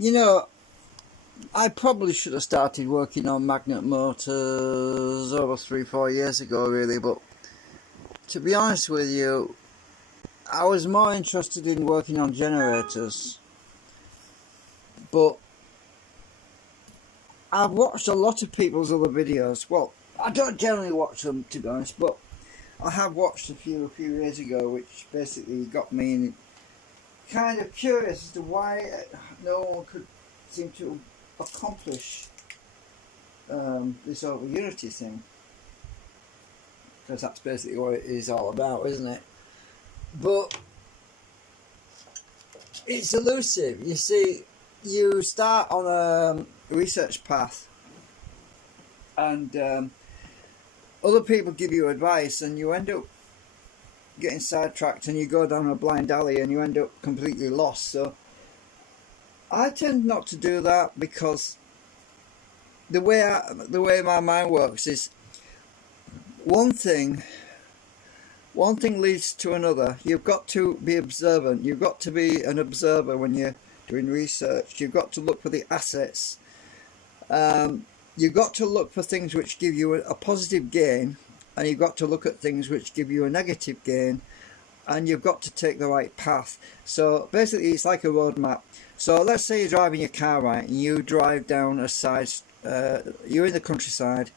You know, I probably should have started working on magnet motors over 3-4 years ago, really, but to be honest with you, I was more interested in working on generators. But I've watched a lot of people's other videos. Well, I don't generally watch them, to be honest, but I have watched a few years ago, which basically got me kind of curious as to why no one could seem to accomplish this over unity thing, because that's basically what it is all about, isn't it? But it's elusive. You see, you start on a research path, and other people give you advice, and you end up getting sidetracked, and you go down a blind alley, and you end up completely lost. So I tend not to do that, because the way my mind works is one thing leads to another. You've got to be observant. You've got to be an observer when you're doing research. You've got to look for the assets. You've got to look for things which give you a positive gain, and you've got to look at things which give you a negative gain, and you've got to take the right path. So basically it's like a roadmap. So let's say you're driving your car, right, and you drive down a side, you're in the countryside,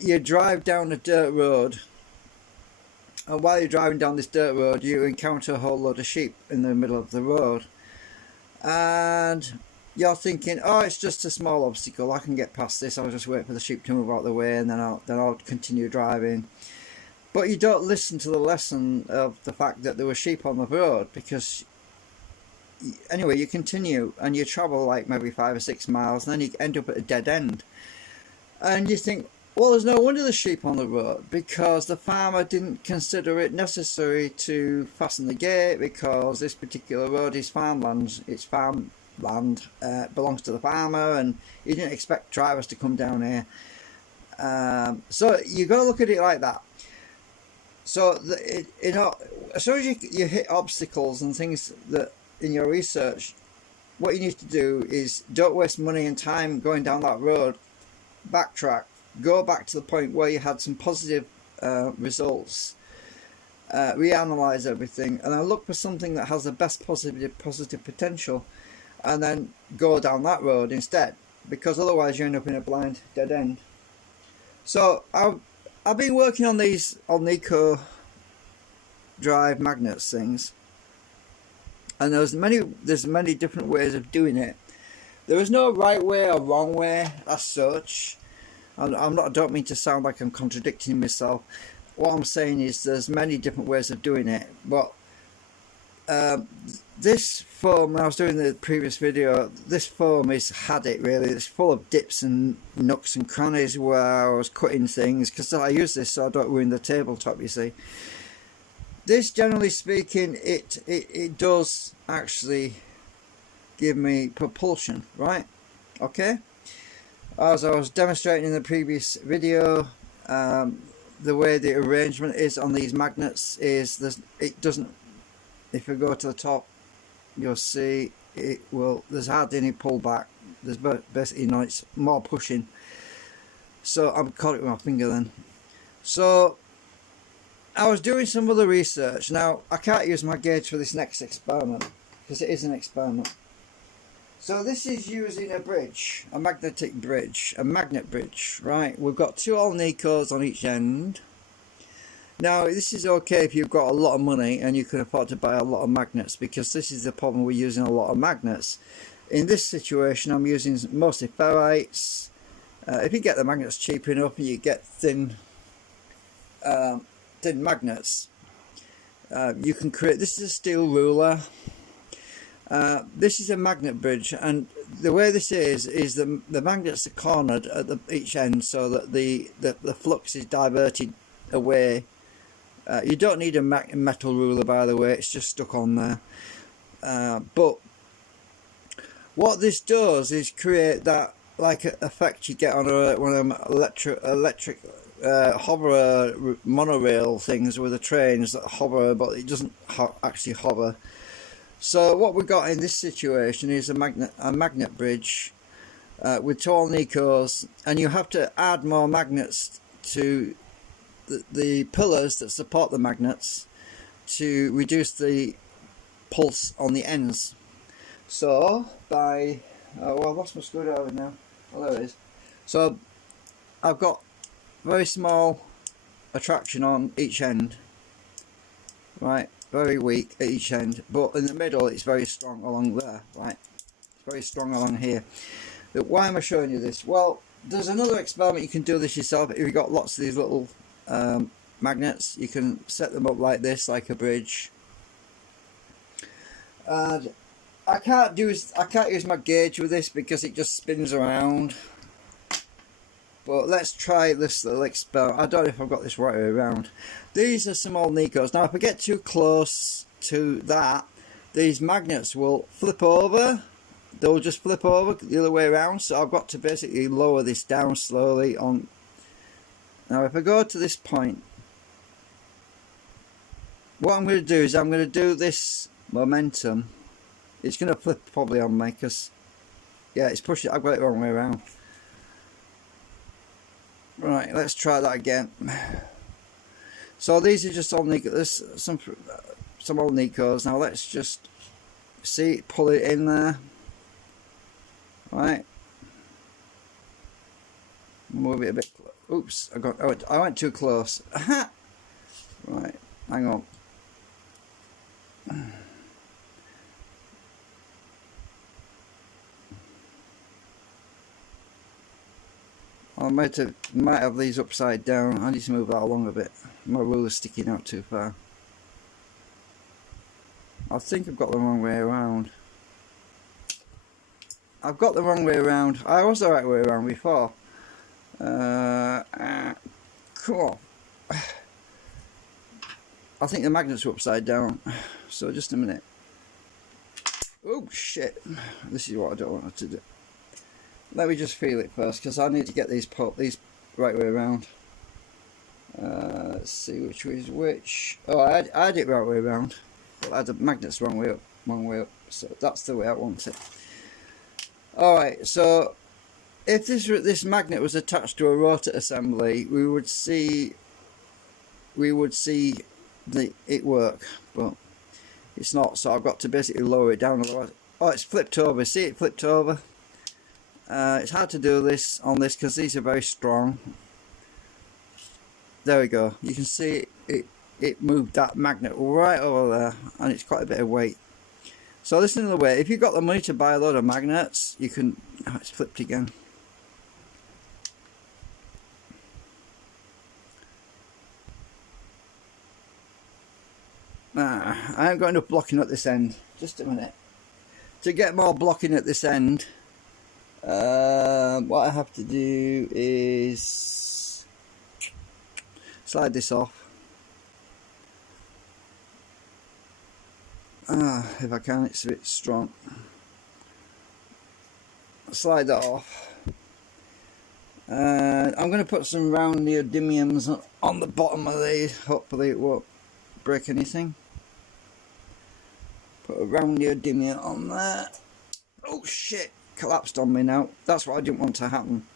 you drive down a dirt road, and while you're driving down this dirt road you encounter a whole load of sheep in the middle of the road, and you're thinking, oh, it's just a small obstacle, I can get past this, I'll just wait for the sheep to move out of the way, and then I'll continue driving. But you don't listen to the lesson of the fact that there were sheep on the road, because anyway, you continue and you travel like maybe 5 or 6 miles, and then you end up at a dead end, and you think, well, there's no wonder there's sheep on the road, because the farmer didn't consider it necessary to fasten the gate, because this particular road is farmland, it's farmland, belongs to the farmer, and he didn't expect drivers to come down here. So you got to look at it like that. So as soon as you hit obstacles and things that in your research, what you need to do is don't waste money and time going down that road. Backtrack, go back to the point where you had some positive results, reanalyze everything, and then look for something that has the best positive potential, and then go down that road instead, because otherwise you end up in a blind dead end. So I've been working on these Alnico drive magnets things, and there's many different ways of doing it. There is no right way or wrong way as such. I don't mean to sound like I'm contradicting myself. What I'm saying is there's many different ways of doing it, but this foam, when I was doing the previous video, this foam had it really. It's full of dips and nooks and crannies where I was cutting things, because I use this so I don't ruin the tabletop, you see. This, generally speaking, it does actually give me propulsion, right? Okay, as I was demonstrating in the previous video, the way the arrangement is on these magnets is it doesn't, if you go to the top, you'll see there's hardly any pullback. There's basically no, it's more pushing. So I'm caught it with my finger then. So I was doing some other research. Now I can't use my gauge for this next experiment, because it is an experiment. So this is using a bridge, a magnetic bridge, a magnet bridge, right? We've got 2 Alnicos on each end. Now this is okay if you've got a lot of money and you can afford to buy a lot of magnets, because this is the problem, we're using a lot of magnets. In this situation I'm using mostly ferrites. If you get the magnets cheap enough and you get thin magnets, you can create, this is a steel ruler. This is a magnet bridge, and the way this is the magnets are cornered at each end, so that the flux is diverted away. You don't need a metal ruler, by the way, it's just stuck on there. But what this does is create that like effect you get on one of them electric hover monorail things with the trains that hover, but it doesn't actually hover. So what we've got in this situation is a magnet bridge with 2 Alnicos, and you have to add more magnets to the pillars that support the magnets to reduce the pulse on the ends. So by well, I lost my screwdriver now. Oh, there it is. So I've got very small attraction on each end, right, very weak at each end, but in the middle it's very strong along there, right, it's very strong along here. Why am I showing you this? Well, there's another experiment. You can do this yourself. If you've got lots of these little magnets, you can set them up like this, like a bridge. And I can't use my gauge with this because it just spins around. But let's try this little experiment. I don't know if I've got this right way around. These are some Alnicos. Now if I get too close to that, these magnets will flip over. They'll just flip over the other way around. So I've got to basically lower this down slowly on. Now if I go to this point, what I'm going to do is I'm going to do this momentum. It's going to flip probably on me because, yeah, it's pushing. I've got it the wrong way around. Right, let's try that again. So these are just Alnico. There's some Alnicos. Now let's just see, pull it in there. Right, move it a bit. Oops, I went too close. Right, hang on. I might have these upside down. I need to move that along a bit. My ruler's sticking out too far. I think I've got the wrong way around. I've got the wrong way around. I was the right way around before. Cool. I think the magnets are upside down. So just a minute. Oh shit! This is what I don't want to do. Let me just feel it first, because I need to get these right way around. Let's see which way is which. Oh, I had it right way around. But I had the magnets wrong way up. So that's the way I want it. Alright, so if this magnet was attached to a rotor assembly, we would see it work, but it's not. So I've got to basically lower it down. Otherwise, oh, it's flipped over. See, it flipped over. It's hard to do this on this because these are very strong. There we go. You can see it moved that magnet right over there, and it's quite a bit of weight. So this is another way. If you've got the money to buy a load of magnets, you can. Oh, it's flipped again. I haven't got enough blocking at this end. Just a minute. To get more blocking at this end, what I have to do is slide this off. If I can, it's a bit strong. Slide that off. I'm going to put some round neodymiums on the bottom of these. Hopefully it won't break anything. Put a round neodymium on there. Oh shit! Collapsed on me now. That's what I didn't want to happen.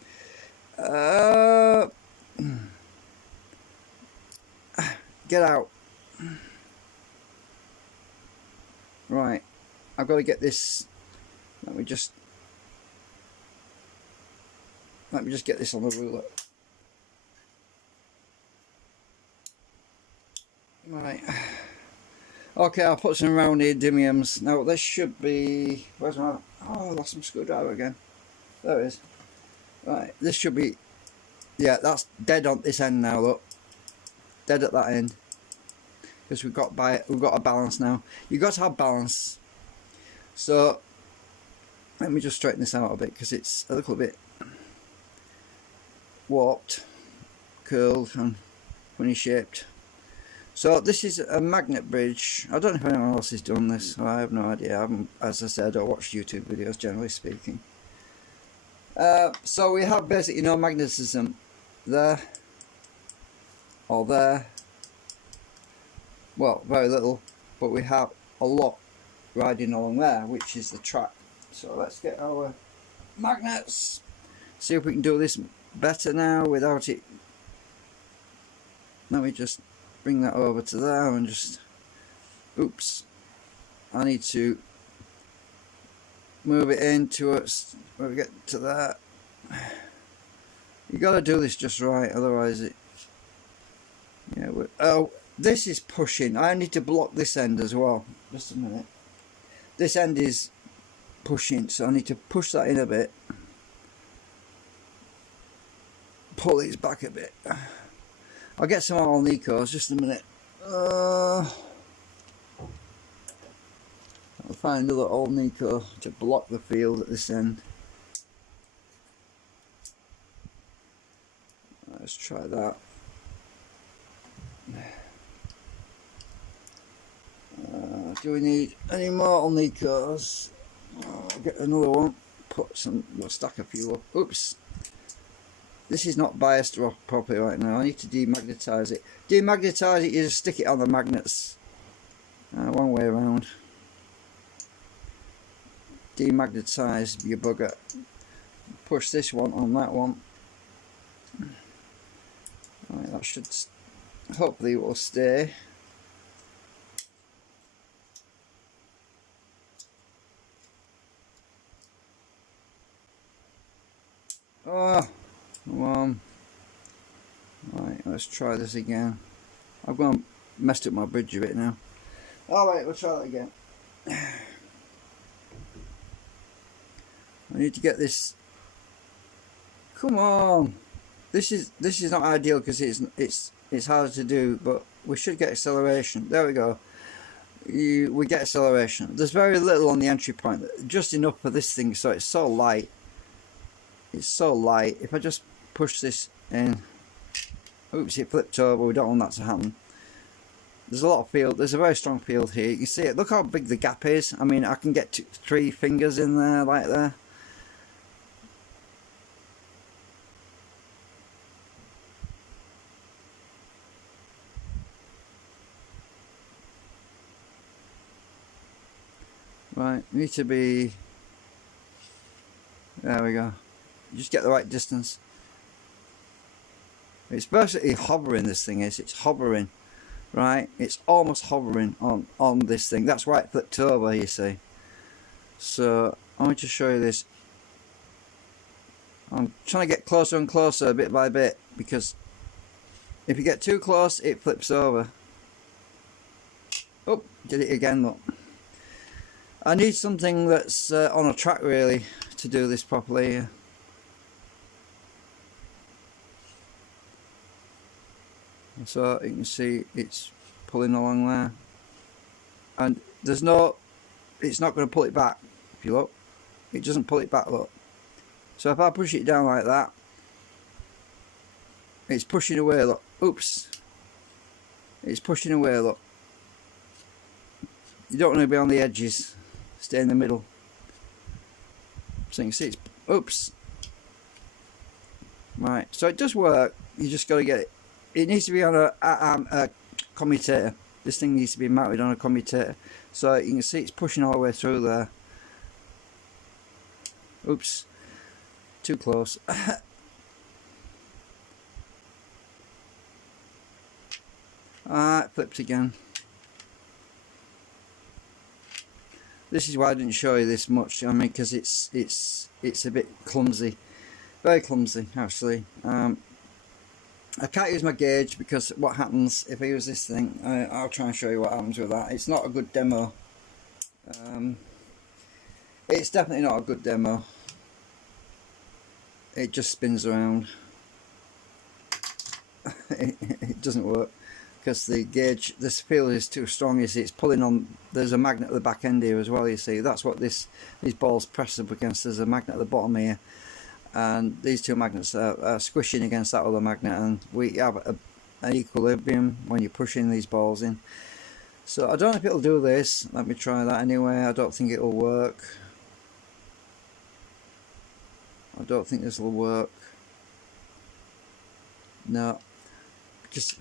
Get out. Right, I've got to get this. Let me just get this on the ruler. Right. Okay, I'll put some round neodymiums. Now this should be. Where's my? Oh, I lost some screwdriver again. There it is. Right, this should be. Yeah, that's dead on this end now. Look, dead at that end. Because we've got a balance now. You've got to have balance. So let me just straighten this out a bit because it's a little bit warped, curled, and funny shaped. So this is a magnet bridge. I don't know if anyone else has done this. I have no idea. I haven't, as I said, I don't watch YouTube videos generally speaking. So we have basically no magnetism there or there. Well, very little, but we have a lot riding along there, which is the track. So let's get our magnets, see if we can do this better now without it. Let me just bring that over to there and just, oops, I need to move it into us when we get to that. You got to do this just right, otherwise it, yeah, oh, this is pushing. I need to block this end as well. Just a minute. This end is pushing, so I need to push that in a bit. Pull these back a bit. I'll get some Alnicos, just a minute. I'll find another Alnico to block the field at this end. Let's try that. Do we need any more Alnicos? I'll get another one. We'll stack a few up. Oops. This is not biased properly right now. I need to demagnetize it. Demagnetize it, you just stick it on the magnets. One way around. Demagnetize your bugger. Push this one on that one. Right, that should, hopefully it will stay. Oh, come on. Right, let's try this again. I've gone messed up my bridge a bit now. Alright, we'll try that again. I need to get this. Come on. This is not ideal because it's hard to do, but we should get acceleration. There we go. We get acceleration. There's very little on the entry point, just enough for this thing, so it's so light. It's so light. If I just push this in, oops, it flipped over. We don't want that to happen. There's a lot of field. There's a very strong field here. You can see it. Look how big the gap is. I mean, I can get 3 fingers in there, like there. Right, need to be. There we go. Just get the right distance. It's basically hovering, this thing is. It's hovering. Right? It's almost hovering on this thing. That's why it flipped over, you see. So, I want to show you this. I'm trying to get closer and closer bit by bit, because if you get too close, it flips over. Oh, did it again, look. I need something that's on a track, really, to do this properly. So you can see it's pulling along there, and there's no, it's not going to pull it back. If you look, it doesn't pull it back, look. So if I push it down like that, it's pushing away, look. Oops, it's pushing away, look. You don't want to be on the edges, stay in the middle. So you can see it's, oops. Right, so it does work. You just got to get it. It needs to be on a commutator. This thing needs to be mounted on a commutator. So you can see it's pushing all the way through there. Oops, too close. It flipped again. This is why I didn't show you this much. I mean, because it's a bit clumsy, very clumsy actually. I can't use my gauge, because what happens if I use this thing, I'll try and show you what happens with that. It's not a good demo. It's definitely not a good demo. It just spins around. It doesn't work because the gauge, this field is too strong. You see, it's pulling on. There's a magnet at the back end here as well. You see, that's what these balls press up against. There's a magnet at the bottom here. And these two magnets are squishing against that other magnet, and we have an equilibrium when you're pushing these balls in. So I don't know if it'll do this. Let me try that anyway. I don't think it'll work. I don't think this will work. No, because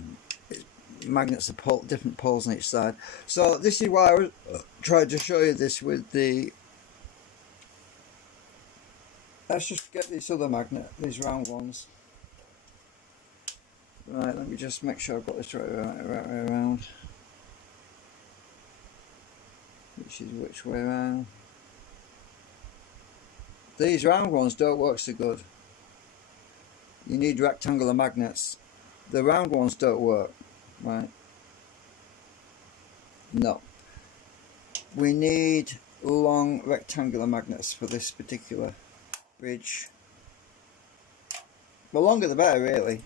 magnets of different poles on each side. So this is why I was trying to show you this with the. Let's just get this other magnet, these round ones. Right, let me just make sure I've got this right way around. Which way around? These round ones don't work so good. You need rectangular magnets. The round ones don't work, right? No. We need long rectangular magnets for this particular bridge. The longer the better, really.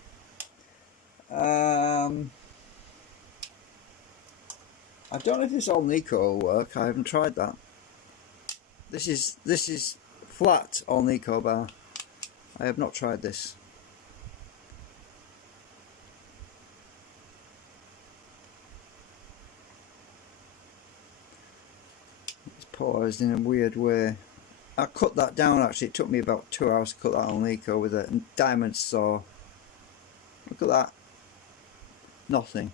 I don't know if this Alnico will work. I haven't tried that. This is flat Alnico bar. I have not tried this. It's polarized in a weird way. I cut that down actually. It took me about 2 hours to cut that Alnico with a diamond saw. Look at that. Nothing.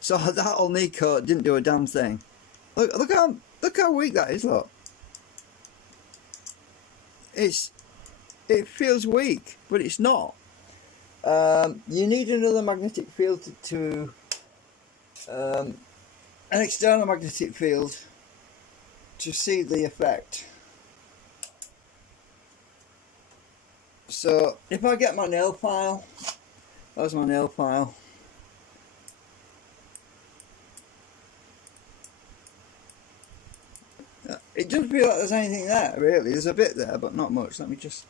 So that Alnico didn't do a damn thing. Look how weak that is. Look. It feels weak, but it's not. You need another magnetic field to an external magnetic field to see the effect. So if I get my nail file, there's my nail file. It doesn't feel like there's anything there, really. There's a bit there, but not much. Let me just...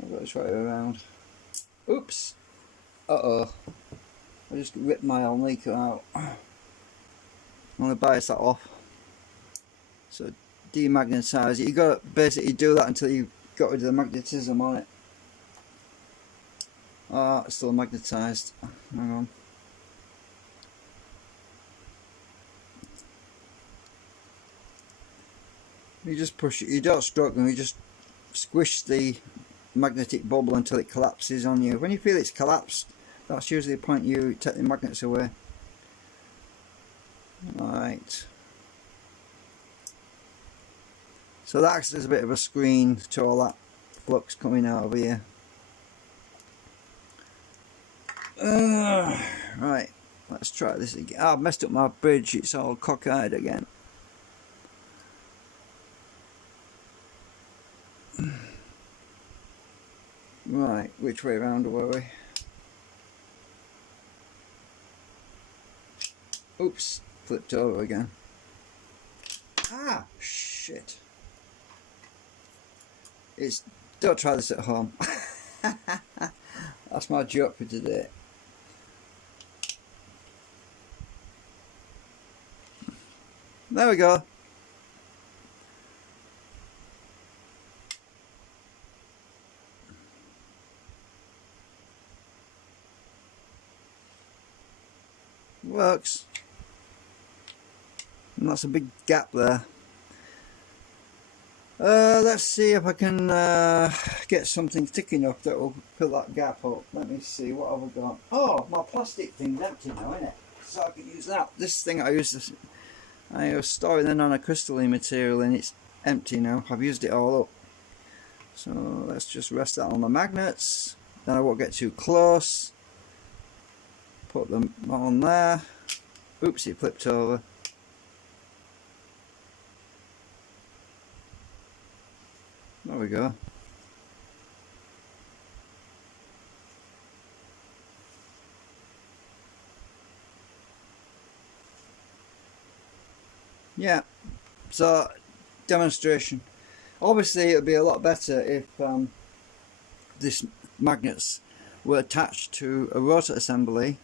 I've got this right around. Oops! Uh-oh. I just ripped my Alnico out. I'm going to bias that off. So, demagnetise it. You've got to basically do that until you've got rid of the magnetism on it. Ah, it's still magnetised. Hang on. You just push it, you don't stroke them, you just squish the magnetic bubble until it collapses on you. When you feel it's collapsed, that's usually the point you take the magnets away. Right. So that acts as a bit of a screen to all that flux coming out of here. Right, let's try this again. I've messed up my bridge, it's all cockeyed again. Right, which way round were we? Oops, flipped over again. Ah, shit. Don't try this at home. That's my joke for today. There we go. Works. And that's a big gap there. Let's see if I can get something thick enough that will fill that gap up. Let me see, what have I got? Oh, my plastic thing's empty now, isn't it? So I can use that. This thing I was storing in on a crystalline material and it's empty now. I've used it all up. So let's just rest that on the magnets. Then I won't get too close. Put them on there. Oops, it flipped over. There we go. Yeah, so demonstration. Obviously it would be a lot better if these magnets were attached to a rotor assembly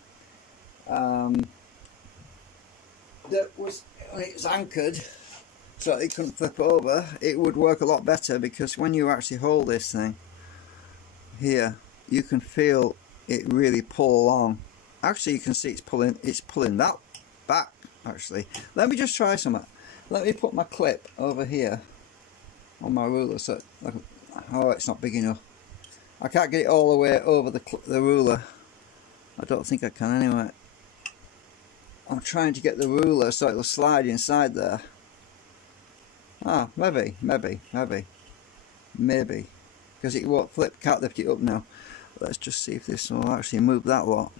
that was, when it's anchored so it couldn't flip over. It would work a lot better, because when you actually hold this thing here, you can feel it really pull along. Actually, you can see it's pulling that back. Actually, let me just try something. Let me put my clip over here on my ruler. So, oh, it's not big enough. I can't get it all the way over the ruler. I don't think I can anyway. I'm trying to get the ruler so it'll slide inside there. Ah, maybe. Because it won't flip, can't lift it up now. Let's just see if this will actually move that lot.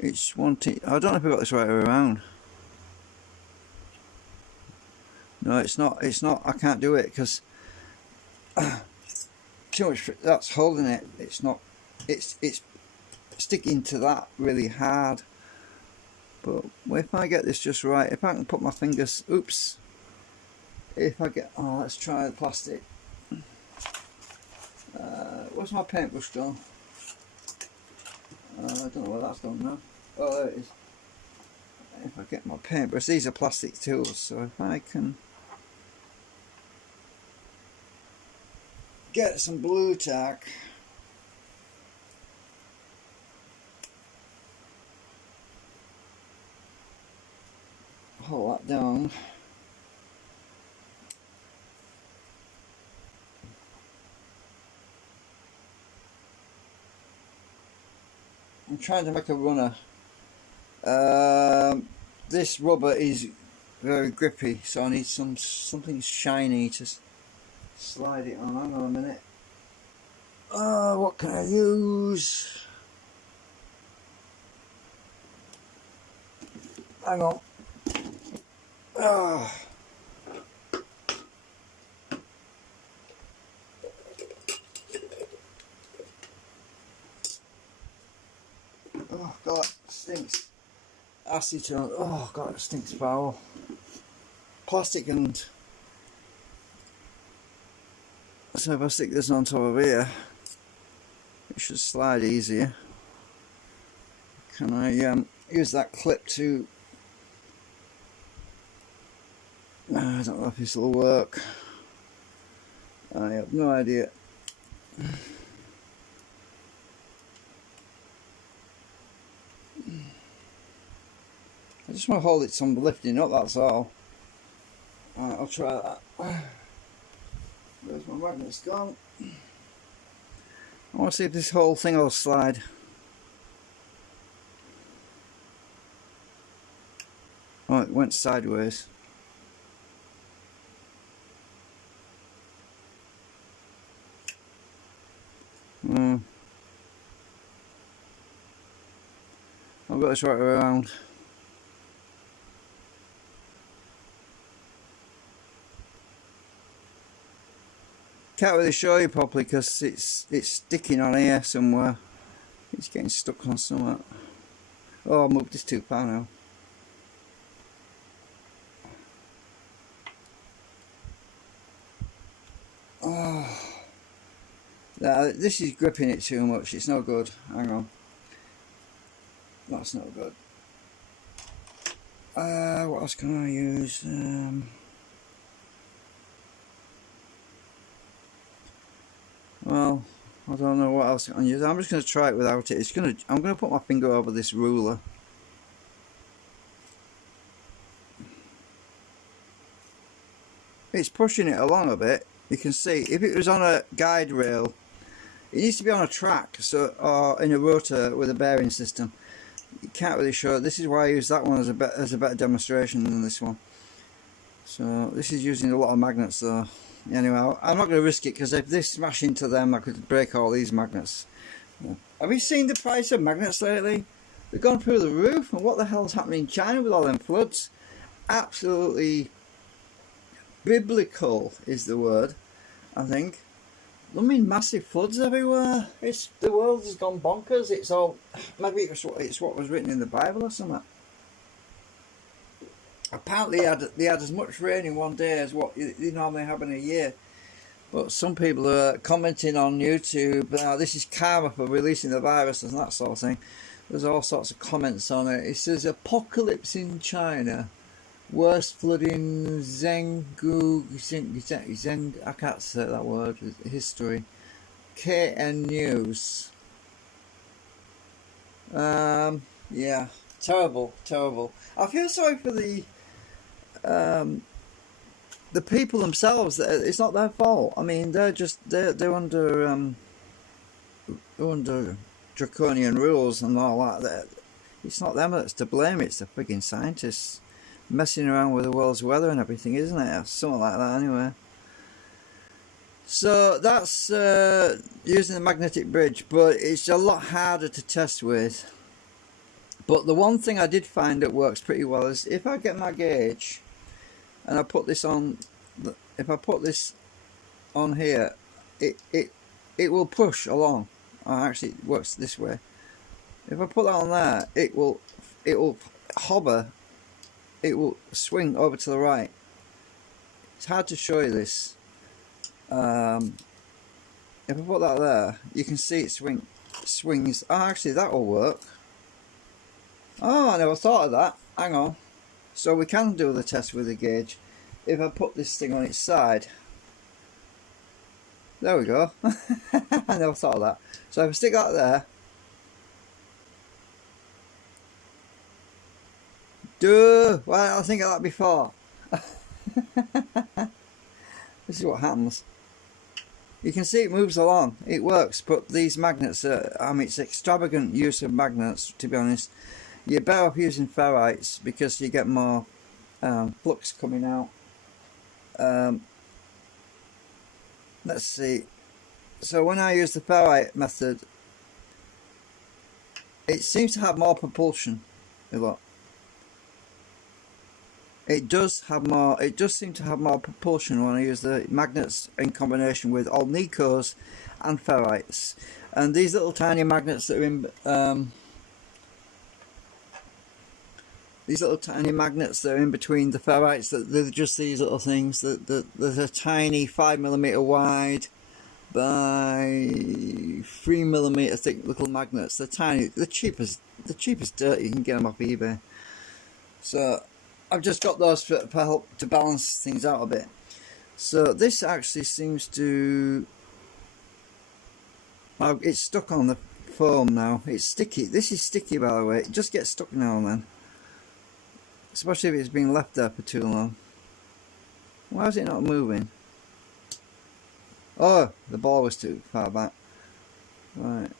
It's wanting, I don't know if I got this right way around. No, it's not, I can't do it because too much, that's holding it. It's not, it's sticking to that really hard. But if I get this just right, if I can put my fingers, oops, if I get, oh, let's try the plastic. Where's my paintbrush gone? I don't know where that's gone now. Oh, there it is. If I get my paintbrush, these are plastic tools, so if I can get some blue tack. Hold that down. I'm trying to make a runner. This rubber is very grippy, so I need something shiny to slide it on. Hang on a minute. What can I use? Hang on. Oh God, it stinks. Acetone. Oh God, it stinks foul. Plastic and. So if I stick this on top of here, it should slide easier. Can I use that clip to? I don't know if this will work. I have no idea. I just want to hold it some lifting up, that's all. Alright, I'll try that. Where's my magnet's gone? I want to see if this whole thing will slide. Oh, it went sideways. I've got this right around. Can't really show you properly because it's sticking on here somewhere. It's getting stuck on somewhere. Oh, I moved this too far now. Oh, this is gripping it too much. It's no good. Hang on. That's not good. What else can I use? Well, I don't know what else I can use. I'm just going to try it without it. I'm going to put my finger over this ruler. It's pushing it along a bit. You can see if it was on a guide rail, it needs to be on a track, so or in a rotor with a bearing system. You can't really show it. This is why I use that one as a better demonstration than this one. So this is using a lot of magnets though. Anyway, I'm not going to risk it because if this smash into them, I could break all these magnets. Have you seen the price of magnets lately? They've gone through the roof, and what the hell's happening in China with all them floods? Absolutely biblical is the word, I think. I mean, massive floods everywhere. The world has gone bonkers. It's all, maybe it's what was written in the Bible or something. Apparently they had as much rain in one day as what they normally have in a year. But some people are commenting on YouTube, this is karma for releasing the virus and that sort of thing. There's all sorts of comments on it. It says apocalypse in China. Worst flooding Zeng, I can't say that word, history. KN News. Yeah, terrible. I feel sorry for the the people themselves, it's not their fault. I mean, they're under draconian rules and all that. It's not them that's to blame. It's the frigging scientists messing around with the world's weather and everything, isn't it? Something like that, anyway. So that's using the magnetic bridge, but it's a lot harder to test with. But the one thing I did find that works pretty well is if I get my gauge and I put this on, if I put this on here, it will push along. Oh, actually, it works this way. If I put that on there, it will hover. It will swing over to the right. It's hard to show you this. If I put that there, you can see it swings. Oh, actually, that will work. Oh, I never thought of that. Hang on. So we can do the test with the gauge. If I put this thing on its side. There we go. I never thought of that. So if I stick that there. Well, I think of that before. This is what happens. You can see it moves along. It works, but these magnets are, I mean, it's extravagant use of magnets, to be honest. You're better off using ferrites because you get more flux coming out. Let's see. So when I use the ferrite method, it seems to have more propulsion. Look. It does seem to have more propulsion when I use the magnets in combination with Alnicos and ferrites. And these little tiny magnets that are in between the ferrites, that they're just these little things that there's a tiny 5mm wide by 3mm thick little magnets. They're tiny. They're cheap as dirt. You can get them off eBay. So I've just got those for help to balance things out a bit. So this actually seems to... Oh, it's stuck on the foam now. It's sticky. This is sticky, by the way. It just gets stuck now and then. Especially if it's been left there for too long. Why is it not moving? Oh, the ball was too far back. Right.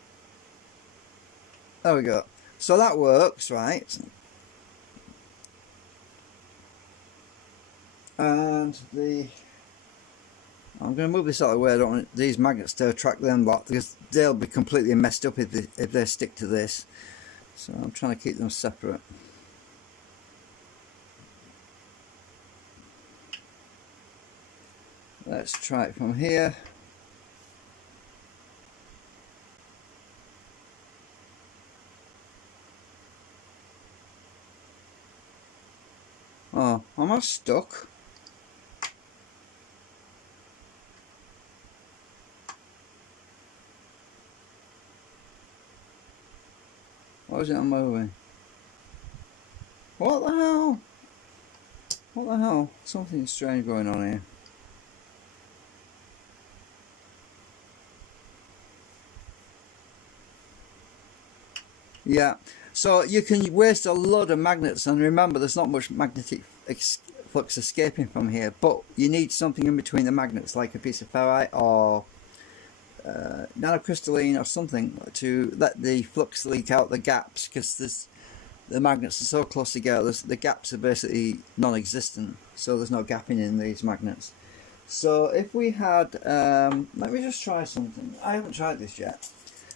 There we go. So that works, right? And I'm going to move this out of the way. I don't want these magnets to attract them lot because they'll be completely messed up if they stick to this. So I'm trying to keep them separate. Let's try it from here. Oh, am I stuck? Why is it not moving? What the hell? What the hell? Something strange going on here. Yeah, so you can waste a load of magnets, and remember there's not much magnetic flux escaping from here, but you need something in between the magnets, like a piece of ferrite or nanocrystalline or something, to let the flux leak out the gaps, because the magnets are so close together, the gaps are basically non-existent, so there's no gapping in these magnets. So if we had, let me just try something. I haven't tried this yet.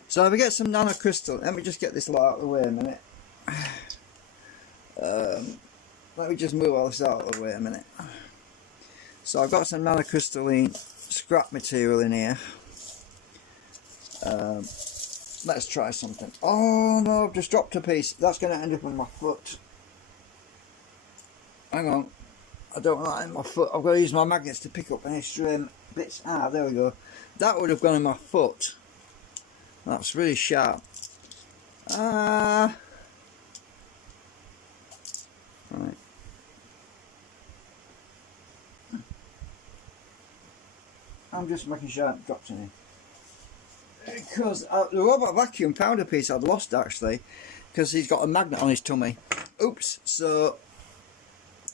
So if I get some nanocrystal, let me just get this lot out of the way a minute. Let me just move all this out of the way a minute. So I've got some nanocrystalline scrap material in here. Let's try something. Oh no, I've just dropped a piece. That's going to end up on my foot. Hang on. I don't want that in my foot. I've got to use my magnets to pick up any stray bits. Ah, there we go. That would have gone in my foot. That's really sharp. Right. I'm just making sure it drops in here. Because the robot vacuum powder piece I'd lost actually, because he's got a magnet on his tummy. Oops. So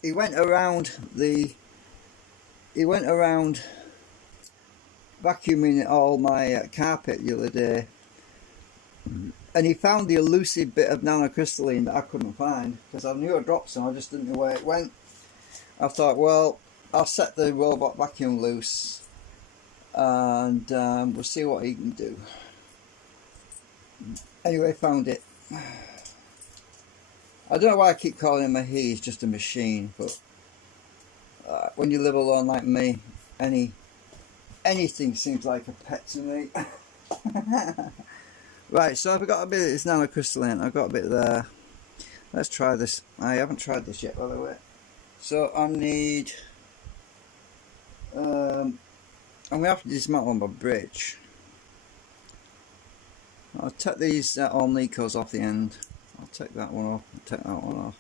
he went around the he went around vacuuming all my carpet the other day, and he found the elusive bit of nanocrystalline that I couldn't find, because I knew I dropped some, I just didn't know where it went. I thought, well, I'll set the robot vacuum loose and we'll see what he can do. Anyway, found it. I don't know why I keep calling him a he, he's just a machine, but when you live alone like me, anything seems like a pet to me. Right, so I've got a bit of this nanocrystalline, I've got a bit there. Let's try this. I haven't tried this yet, by the way. So I need, I'm going to have to dismantle my bridge. I'll take these Alnicos off the end. I'll take that one off, and take that one off.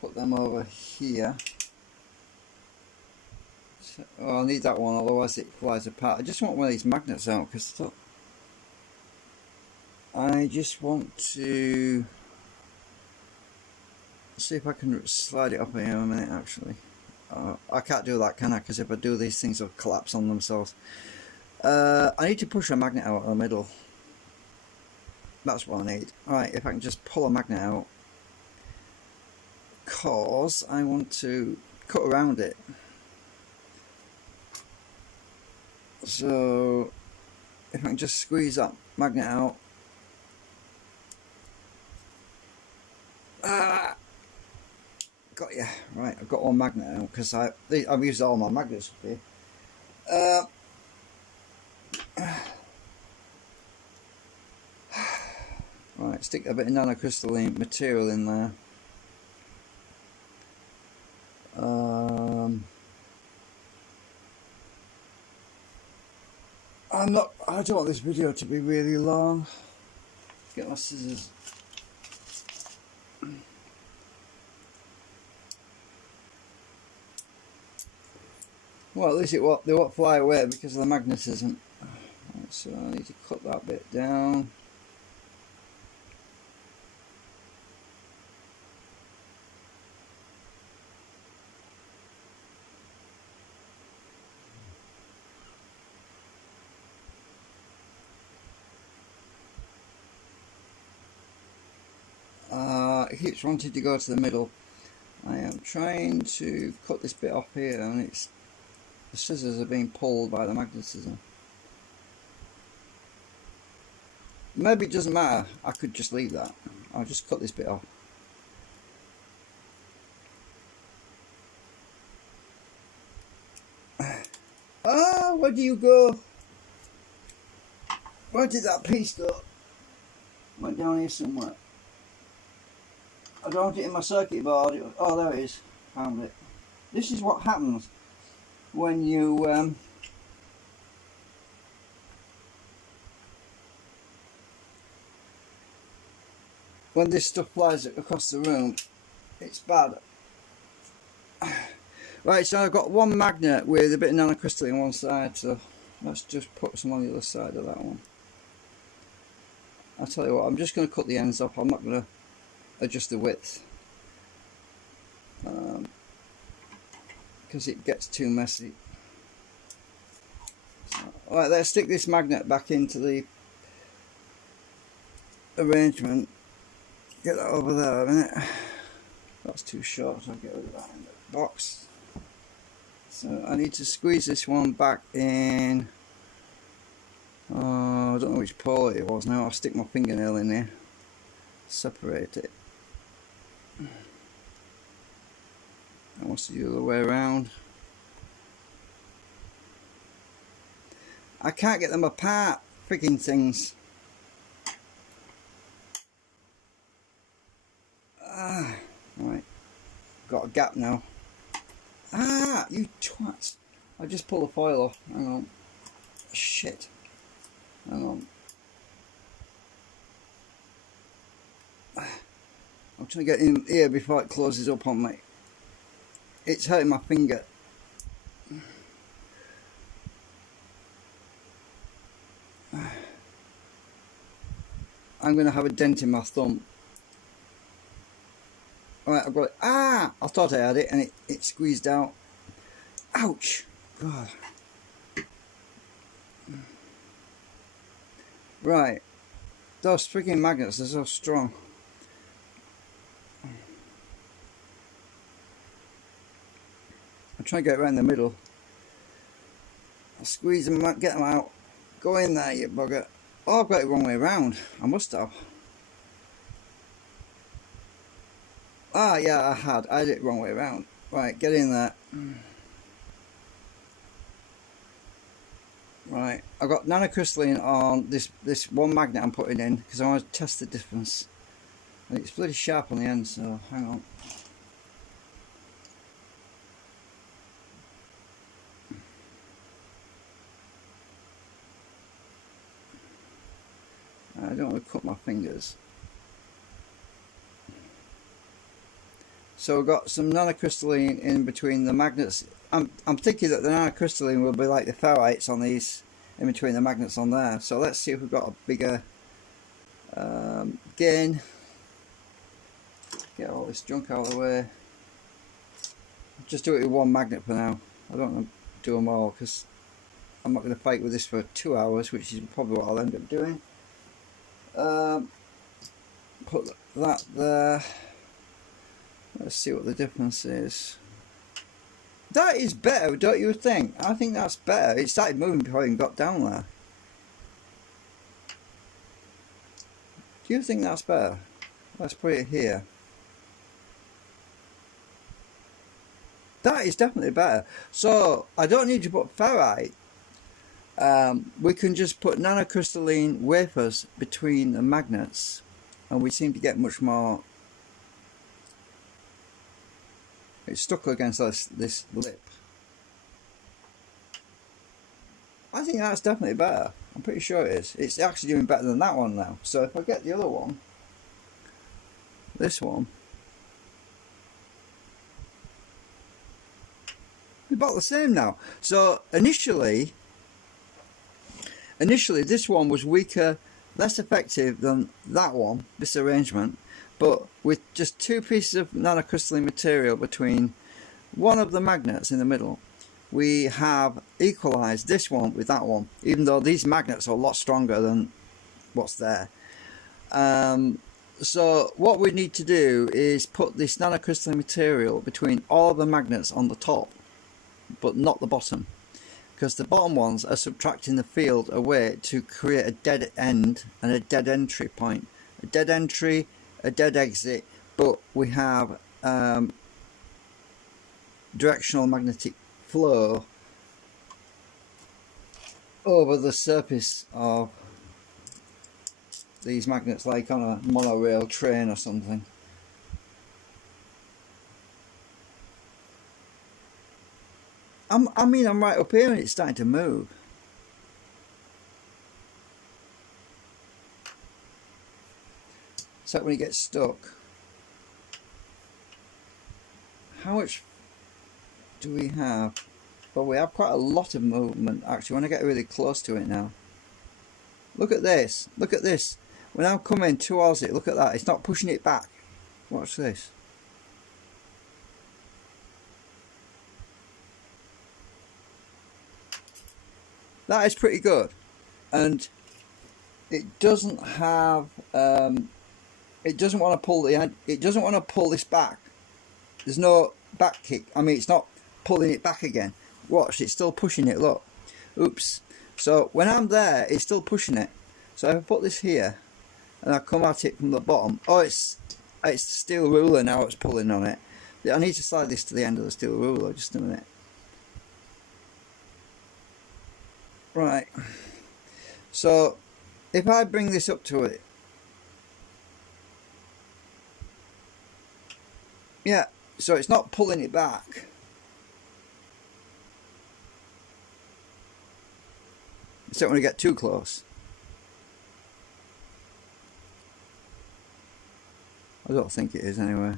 Put them over here. So, oh, I need that one, otherwise it flies apart. I just want one of these magnets out, because I just want to see if I can slide it up here in a minute. Actually, I can't do that, can I? Because if I do, these things will collapse on themselves. I need to push a magnet out in the middle. That's what I need. Alright, if I can just pull a magnet out, because I want to cut around it. So if I can just squeeze that magnet out. Got you. Right, I've got one magnet out, because I've used all my magnets here. Right, stick a bit of nanocrystalline material in there. I don't want this video to be really long. Get my scissors. Well, at least they won't fly away because of the magnetism. Right, so I need to cut that bit down. It keeps wanting to go to the middle. I am trying to cut this bit off here, and the scissors are being pulled by the magnetism. Maybe it doesn't matter, I could just leave that. I'll just cut this bit off. Ah, where do you go? Where did that piece go? Went down here somewhere. I don't want it in my circuit board. Oh, there it is. Found it. This is what happens when you when this stuff flies across the room. It's bad. Right, so I've got one magnet with a bit of nanocrystalline on one side, so let's just put some on the other side of that one. I'll tell you what, I'm just going to cut the ends off. I'm not going to adjust the width because it gets too messy. So, alright, let's stick this magnet back into the arrangement. Get that over there a minute. That's too short, so I'll get rid of that in the box. So I need to squeeze this one back in. Oh, I don't know which pole it was now. I'll stick my fingernail in there, separate it. I want to do the other way around. I can't get them apart, freaking things. Right, got a gap now. Ah, you twats! I just pulled the foil off. Hang on. Shit. Hang on. I'm trying to get in here before it closes up on me. It's hurting my finger. I'm going to have a dent in my thumb. Alright, I've got it. Ah! I thought I had it and it squeezed out. Ouch! God. Right. Those freaking magnets are so strong. I'm trying to get around the middle. I'll squeeze them out, get them out. Go in there, you bugger. Oh, I've got it the wrong way around. I must have. Ah, yeah, I did it the wrong way around. Right, get in there. Right, I've got nanocrystalline on this one magnet I'm putting in because I want to test the difference. And it's bloody sharp on the end, so hang on. I don't want to cut my fingers. So we've got some nanocrystalline in between the magnets. I'm thinking that the nanocrystalline will be like the ferrites on these, in between the magnets on there. So let's see if we've got a bigger gain. Get all this junk out of the way. Just do it with one magnet for now. I don't want to do them all because I'm not going to fight with this for 2 hours, which is probably what I'll end up doing. Put that there. Let's see what the difference is. That is better, don't you think? I think that's better. It started moving before I even got down there. Do you think that's better? Let's put it here. That is definitely better. So I don't need to put ferrite. We can just put nanocrystalline wafers between the magnets, and we seem to get much more. It's stuck against this lip. I think that's definitely better. I'm pretty sure it is. It's actually doing better than that one now. So if I get the other one, this one, we're about the same now. So initially this one was weaker, less effective than that one, this arrangement. But with just 2 pieces of nanocrystalline material between one of the magnets in the middle, we have equalized this one with that one, even though these magnets are a lot stronger than what's there. So what we need to do is put this nanocrystalline material between all the magnets on the top, but not the bottom, because the bottom ones are subtracting the field away to create a dead end and a dead entry point. A dead entry, a dead exit, but we have directional magnetic flow over the surface of these magnets, like on a monorail train or something. I mean, I'm right up here and it's starting to move. So when it gets stuck. How much do we have? Well, we have quite a lot of movement actually. When I get really close to it now. Look at this. Look at this. When I'm coming towards it, look at that. It's not pushing it back. Watch this. That is pretty good. And it doesn't have it doesn't want to pull this back. There's no back kick. I mean, it's not pulling it back again. Watch, it's still pushing it. Look. Oops. So when I'm there, it's still pushing it. So if I put this here and I come at it from the bottom, oh, it's the steel ruler now. It's pulling on it. I need to slide this to the end of the steel ruler. Just a minute. Right. So if I bring this up to it, yeah, so it's not pulling it back. So don't want to get too close. I don't think it is anyway.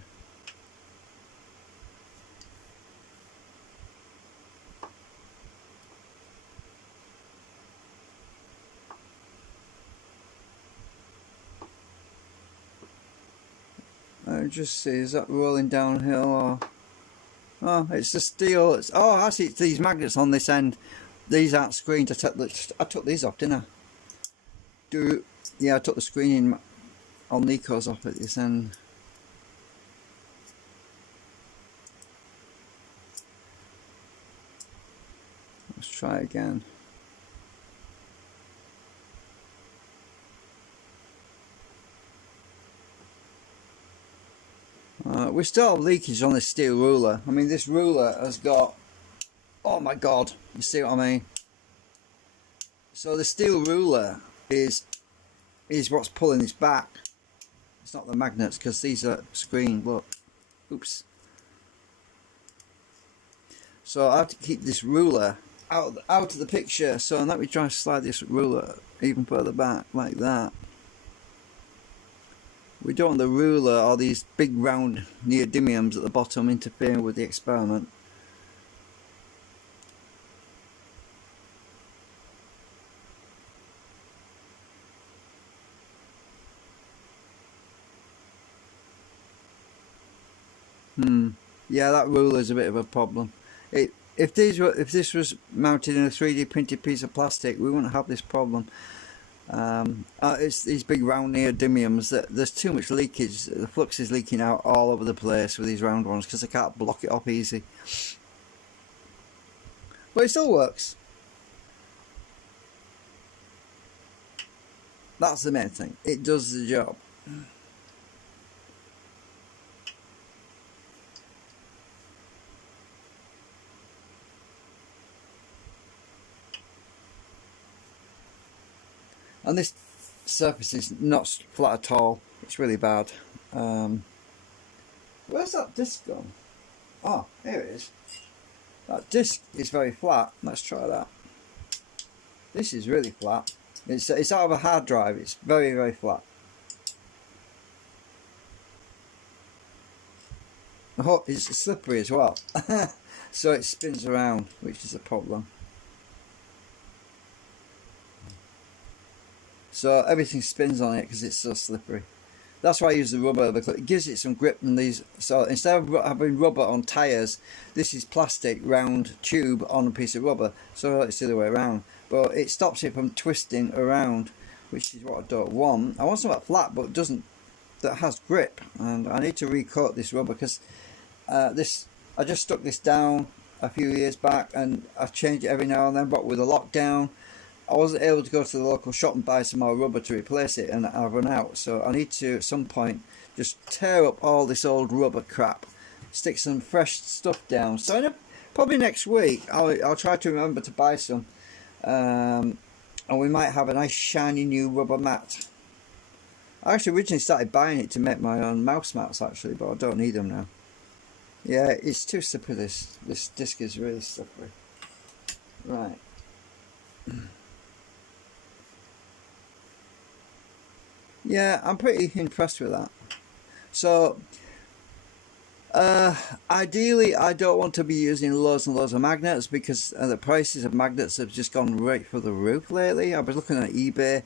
I just see, is that rolling downhill or? Oh, it's the steel. Oh, I see. It's these magnets on this end. These aren't screened. I took these off, didn't I? Yeah, I took the screening Alnicos off at this end. Let's try again. We still have leakage on this steel ruler. I mean, this ruler has got, oh my god, you see what I mean? So the steel ruler is what's pulling this back. It's not the magnets, because these are screened. Look, oops. So I have to keep this ruler out of the picture. So let me try to slide this ruler even further back, like that. We don't want the ruler or these big round neodymiums at the bottom interfering with the experiment. Yeah, that ruler is a bit of a problem. If this was mounted in a 3D printed piece of plastic, we wouldn't have this problem. It's these big round neodymiums that there's too much leakage. The flux is leaking out all over the place with these round ones because I can't block it off easy. But it still works. That's the main thing. It does the job. And this surface is not flat at all. It's really bad. Where's that disc gone? Oh, here it is. That disc is very flat. Let's try that. This is really flat. It's out of a hard drive. It's very, very flat. Oh, it's slippery as well. So it spins around, which is a problem. So everything spins on it because it's so slippery. That's why I use the rubber. It gives it some grip than these. So instead of having rubber on tyres, this is plastic round tube on a piece of rubber. So it's the other way around. But it stops it from twisting around, which is what I don't want. I want something flat but that has grip. And I need to recoat this rubber because I just stuck this down a few years back and I change it every now and then. But with a lockdown, I wasn't able to go to the local shop and buy some more rubber to replace it, and I've run out. So I need to, at some point, just tear up all this old rubber crap, stick some fresh stuff down. So probably next week, I'll try to remember to buy some, and we might have a nice shiny new rubber mat. I actually originally started buying it to make my own mouse mats, actually, but I don't need them now. Yeah, it's too slippery. This disc is really slippery. Right. Yeah, I'm pretty impressed with that. So, ideally, I don't want to be using loads and loads of magnets because the prices of magnets have just gone right through the roof lately. I was looking at eBay,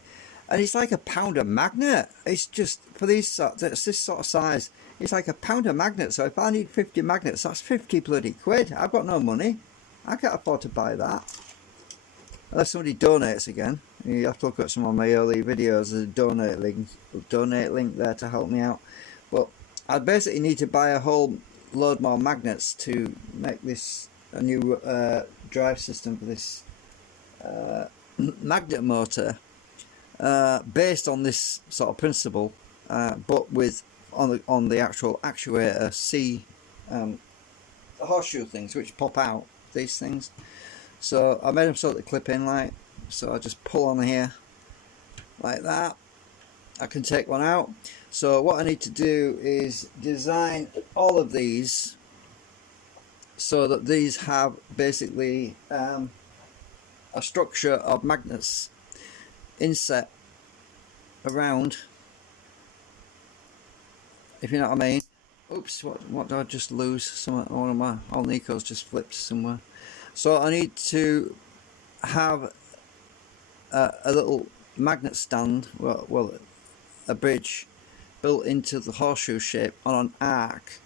and it's like £1 a magnet. It's just for this sort of size. It's like £1 a magnet. So if I need 50 magnets, that's 50 bloody quid. I've got no money. I can't afford to buy that. Unless somebody donates again. You have to look at some of my early videos. There's a donate link there to help me out. But I basically need to buy a whole load more magnets to make this a new drive system for this magnet motor, based on this sort of principle, but with on the actual actuator the horseshoe things which pop out, these things. So I made them sort of clip in like, so I just pull on here like that. I can take one out. So what I need to do is design all of these so that these have basically a structure of magnets inset around, if you know what I mean. Oops, what did I just lose? One of my Alnicos just flipped somewhere. So I need to have a little magnet stand, well, a bridge built into the horseshoe shape on an arc,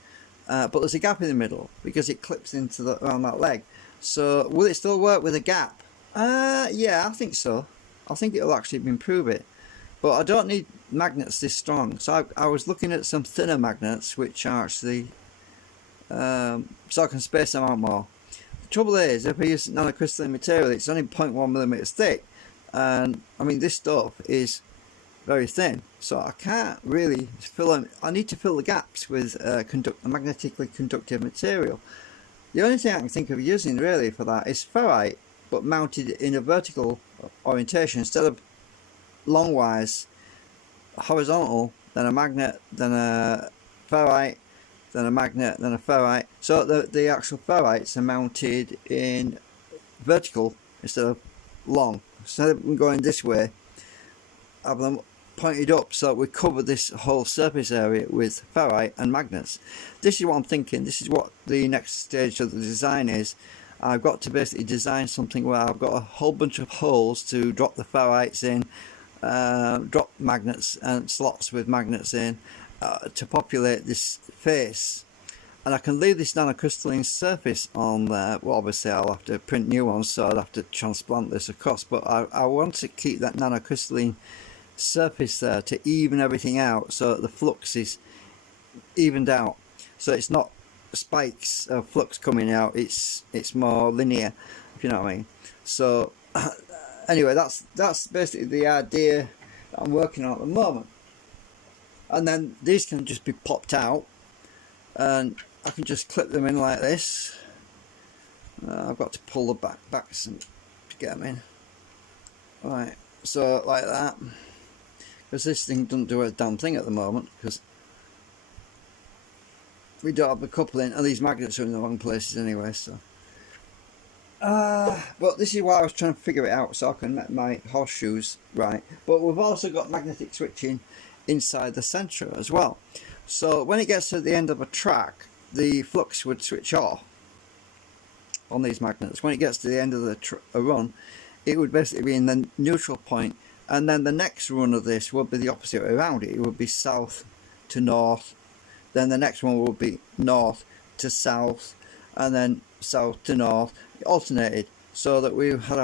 but there's a gap in the middle because it clips into around that leg. So will it still work with a gap? Yeah, I think so. I think it'll actually improve it, but I don't need magnets this strong. So I was looking at some thinner magnets which are actually so I can space them out more. The trouble is, if I use nanocrystalline material, it's only 0.1mm thick, and I mean this stuff is very thin, so I can't really fill them. I need to fill the gaps with magnetically conductive material. The only thing I can think of using really for that is ferrite, but mounted in a vertical orientation instead of longwise, horizontal, then a magnet, then a ferrite, then a magnet, then a ferrite. So the actual ferrites are mounted in vertical instead of long. Instead of going this way, have them pointed up so we cover this whole surface area with ferrite and magnets. This is what I'm thinking. This is what the next stage of the design is. I've got to basically design something where I've got a whole bunch of holes to drop the ferrites in, drop magnets and slots with magnets in, to populate this face. And I can leave this nanocrystalline surface on there. Well, obviously I'll have to print new ones, so I'd have to transplant this across, but I want to keep that nanocrystalline surface there to even everything out, so that the flux is evened out, so it's not spikes of flux coming out, it's more linear, if you know what I mean. So anyway, that's basically the idea that I'm working on at the moment. And then these can just be popped out and I can just clip them in like this. I've got to pull the back some to get them in. Right, so like that, because this thing doesn't do a damn thing at the moment because we don't have the coupling, and these magnets are in the wrong places anyway. So but this is why I was trying to figure it out, so I can make my horseshoes right. But we've also got magnetic switching inside the centre as well, so when it gets to the end of a track, the flux would switch off on these magnets. When it gets to the end of a run, it would basically be in the neutral point, and then the next run of this would be the opposite way around. It would be south to north, then the next one would be north to south, and then south to north, alternated, so that we had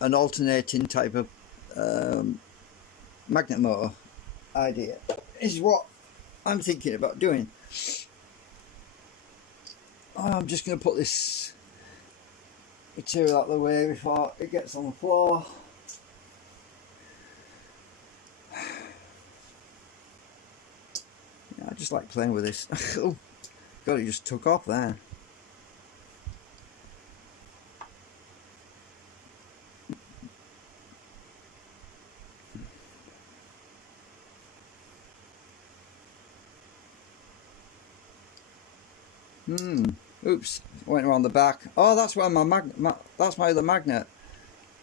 an alternating type of magnet motor idea. This is what I'm thinking about doing. I'm just going to put this material out of the way before it gets on the floor. Yeah, I just like playing with this. Oh God, it just took off there. Oops, went around the back. Oh, that's where that's my other magnet.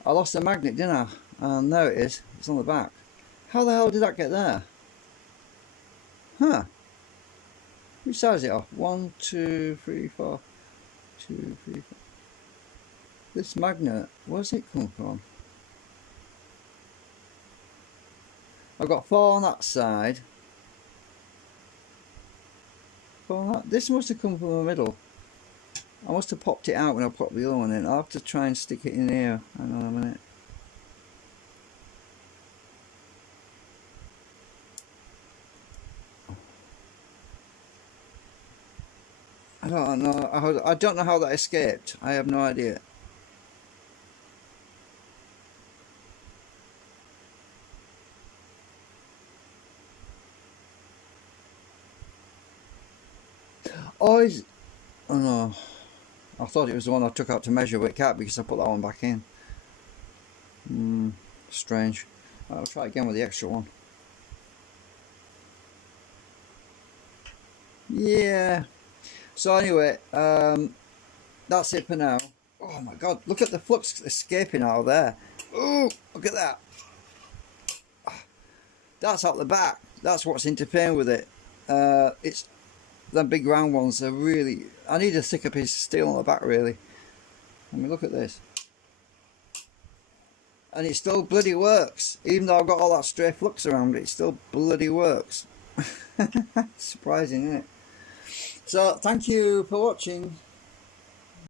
I lost the magnet, didn't I? And there it is. It's on the back. How the hell did that get there? Huh. Which side is it off? 1, 2, 3, 4. 2, 3, 4. This magnet, where's it come from? I've got 4 on that side. 4 on that. This must have come from the middle. I must have popped it out when I popped the other one in. I'll have to try and stick it in here. Hang on a minute. I don't know. I don't know how that escaped. I have no idea. Oh, oh no. I thought it was the one I took out to measure, but it can't because I put that one back in. Strange. I'll try again with the extra one. Yeah. So anyway, that's it for now. Oh my God, look at the flux escaping out of there. Oh, look at that. That's out the back. That's what's interfering with it. It's them big round ones are really, I need a thicker piece of steel on the back really. I mean, look at this. And it still bloody works. Even though I've got all that stray flux around it, it still bloody works. Surprising, isn't it? So thank you for watching.